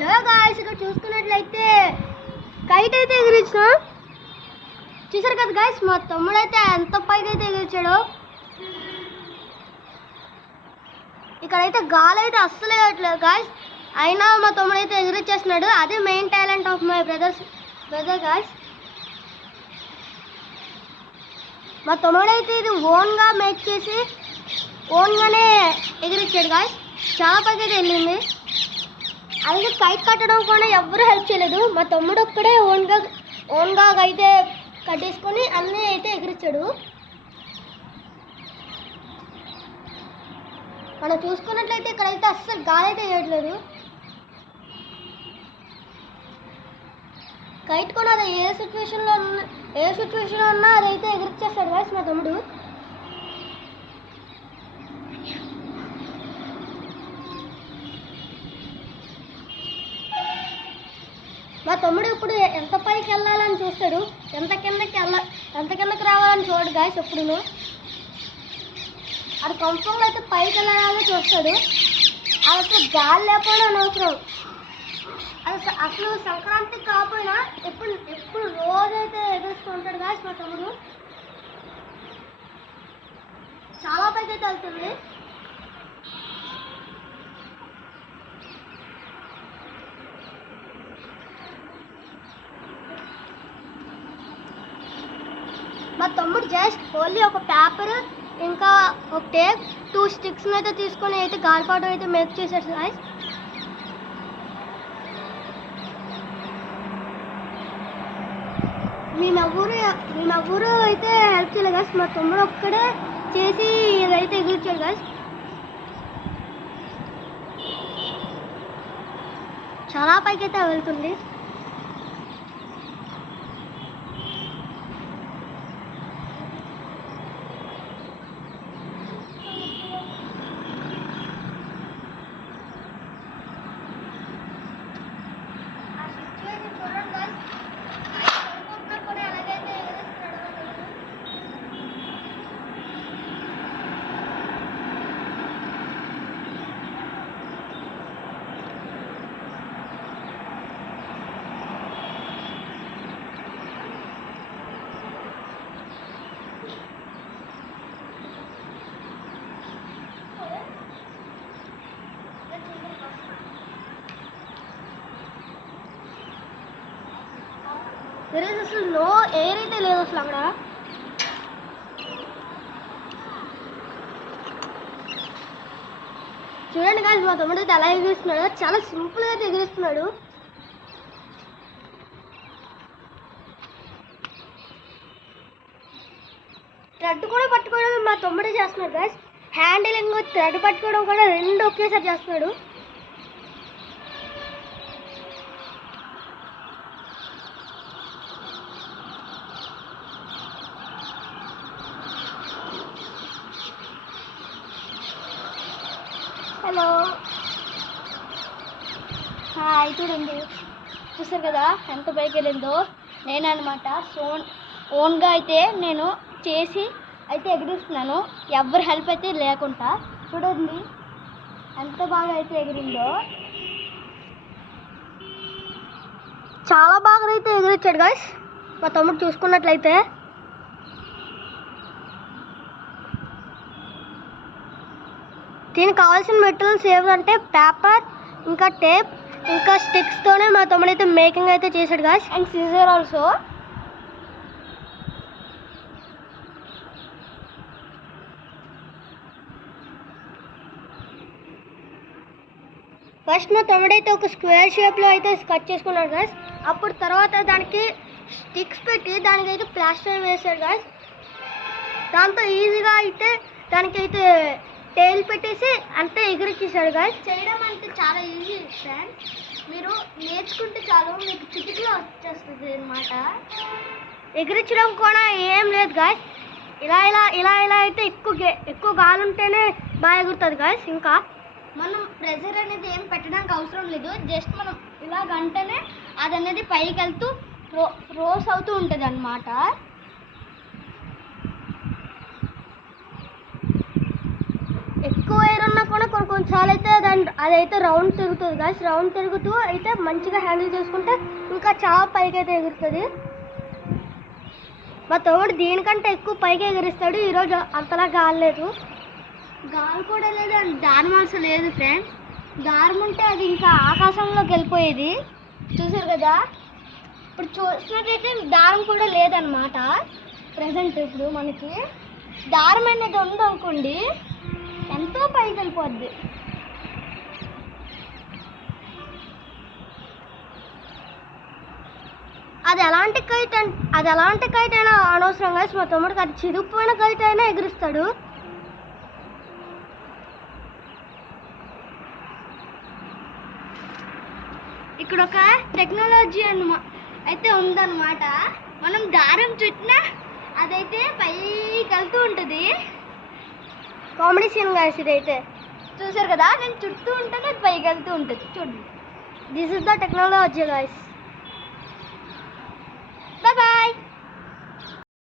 Hello guys, ఇక్కడ చూసుకున్నట్లయితే kite అయితే ఎగిరించిన చూసారు కదా గాయ్స్. మా తమ్ముడు అయితే ఎంత పైకి అయితే ఎగిరించాడో. ఇక్కడైతే గాలి అయితే అస్సలు వేయట్లేదు గాయ్స్, అయినా మా తమ్ముడు అయితే ఎగిరిచ్చేస్తున్నాడు. అదే main talent of my brother guys. మా తమ్ముడు అయితే ఇది ఓన్గా మేక్ చేసి ఓన్గానే ఎగిరిచ్చాడు గాయ్స్. చాలా పైకి అయితే వెళ్ళింది. అలాగే కైట్ కట్టడం కూడా ఎవ్వరూ హెల్ప్ చేయలేదు. మా తమ్ముడు ఒక్కడే ఓన్గా అయితే కట్టేసుకొని అన్నీ అయితే ఎగిరించాడు. మనం చూసుకున్నట్లయితే ఇక్కడైతే అస్సలు గాలి అయితే వేయట్లేదు. కైట్ కూడా అది ఏ సిచ్యువేషన్లో ఉన్నా అదైతే ఎగిరిచ్చేస్తాడు గాయ్స్ మా తమ్ముడు. మా తమ్ముడు ఇప్పుడు ఎంత పైకి వెళ్ళాలని చూస్తాడు, ఎంత కిందకి రావాలని చూడు గాయ్స్. ఎప్పుడును అది కంఫర్ట్గా అయితే పైకి వెళ్ళాలని చూస్తాడు. అది అసలు గాలి లేకపోయినా అనవసరం. అది అసలు సంక్రాంతి కాకపోయినా ఎప్పుడు రోజైతే ఎదురుస్తూ ఉంటాడు గాయ్స్ మా తమ్ముడు. చాలా పైకి అయితే వెళ్తుంది. మా తమ్ముడు జస్ట్ ఓన్లీ ఒక పేపర్ ఇంకా ఒక టేప్ 2 స్టిక్స్ అయితే తీసుకొని అయితే గాలిపాటం అయితే మేక్ చేశాడు గాయ్స్. మేమెవ్వరూ అయితే హెల్ప్ చేయలేదు గాయ్స్. మా తమ్ముడు ఒక్కడే చేసి ఇదైతే ఎగిరిచాడు గాయ్స్. చాలా పైకి అయితే వెళ్తుంది. అసలు నో ఎయిర్ అయితే లేదు అసలు అక్కడ. చూడండి గాయ్స్, మా తమ్ముడు అయితే ఎలా ఎగిరిస్తున్నాడు. చాలా సింపుల్గా అయితే ఎగిరిస్తున్నాడు. థ్రెడ్ కూడా పట్టుకోవడం మా తమ్ముడే చేస్తున్నాడు గాయ్స్. హ్యాండిలింగ్ థ్రెడ్ పట్టుకోవడం కూడా రెండు ఒకేసారి చేస్తున్నాడు. హలో హాయ్, చూడండి చూసారు కదా ఎంత పైకి వెళ్ళిందో. నేనన్నమాట ఓన్గా అయితే నేను చేసి అయితే ఎగిరిస్తున్నాను, ఎవరి హెల్ప్ అయితే లేకుండా. చూడండి ఎంత బాగా అయితే ఎగిరిందో. చాలా బాగా అయితే ఎగిరించాడు గాయ్స్ మా తమ్ముడు చూసుకున్నట్లయితే. దీనికి కావాల్సిన మెటీరియల్స్ ఏమంటే పేపర్ ఇంకా టేప్ ఇంకా స్టిక్స్తోనే మా తమ్ముడు అయితే మేకింగ్ అయితే చేశాడు guys. And scissor also. First మా తమ్ముడు అయితే ఒక స్క్వేర్ షేప్లో అయితే కట్ చేసుకున్నాడు గాయ్స్. అప్పుడు తర్వాత దానికి స్టిక్స్ పెట్టి దానికైతే ప్లాస్టర్ వేసాడు గాయ్స్. దాంతో ఈజీగా అయితే దానికైతే టైల్ పెట్టేసి అంతే ఎగిరిచ్చేసాడు గాయ్స్. చేయడం అంటే చాలా ఈజీ ఫ్రెండ్స్, మీరు నేర్చుకుంటే చాలు మీకు చిటికలో వచ్చేస్తుంది అన్నమాట. ఎగిరించడం కూడా ఏం లేదు గాయ్స్. ఇలా అయితే ఎక్కువ గాలి ఉంటేనే బాగా ఎగురుతుంది గాయ్స్. ఇంకా మనం ప్రెజర్ అనేది ఏం పెట్టడానికి అవసరం లేదు. జస్ట్ మనం ఇలాగంటేనే అది అనేది పైకి వెళ్తూ రోస్ అవుతూ ఉంటుంది అన్నమాట. ఎక్కువ ఎక్కువ వైర్ ఉన్నా కూడా కొన్నిసార్లు అయితే అదైతే రౌండ్ తిరుగుతుంది గాయస్. రౌండ్ తిరుగుతూ అయితే మంచిగా హ్యాండిల్ చేసుకుంటే ఇంకా చాలా పైకి అయితే ఎగురుతుంది. మా తమ్ముడు దీనికంటే ఎక్కువ పైకి ఎగిరిస్తాడు. ఈరోజు అంతలా గాలి కూడా లేదు అండ్ దారం అసలు లేదు ఫ్రెండ్స్. దారం ఉంటే అది ఇంకా ఆకాశంలోకి వెళ్ళిపోయేది. చూసారు కదా, ఇప్పుడు చూసినట్టయితే దారం కూడా లేదనమాట ప్రజెంట్. ఇప్పుడు మనకి దారం అనేది ఉందనుకోండి ఎంతో పైకి వెళ్ళిపోద్ది. అది ఎలాంటి కైట్ అయినా అనవసరం గాయస్. మా తమ్ముడికి అది చిరిగిపోయిన కైట్ అయినా ఎగురిస్తాడు. ఇక్కడ ఒక టెక్నాలజీ అయితే ఉందన్నమాట. మనం దారం చుట్టినా అదైతే పైకి వెళ్తూ ఉంటుంది. కామెడీ సీన్ గాయస్ ఇదైతే. చూసారు కదా, నేను చుట్టూ ఉంటేనే అది పైకి వెళ్తూ ఉంటుంది. చూడండి, this is the technology guys.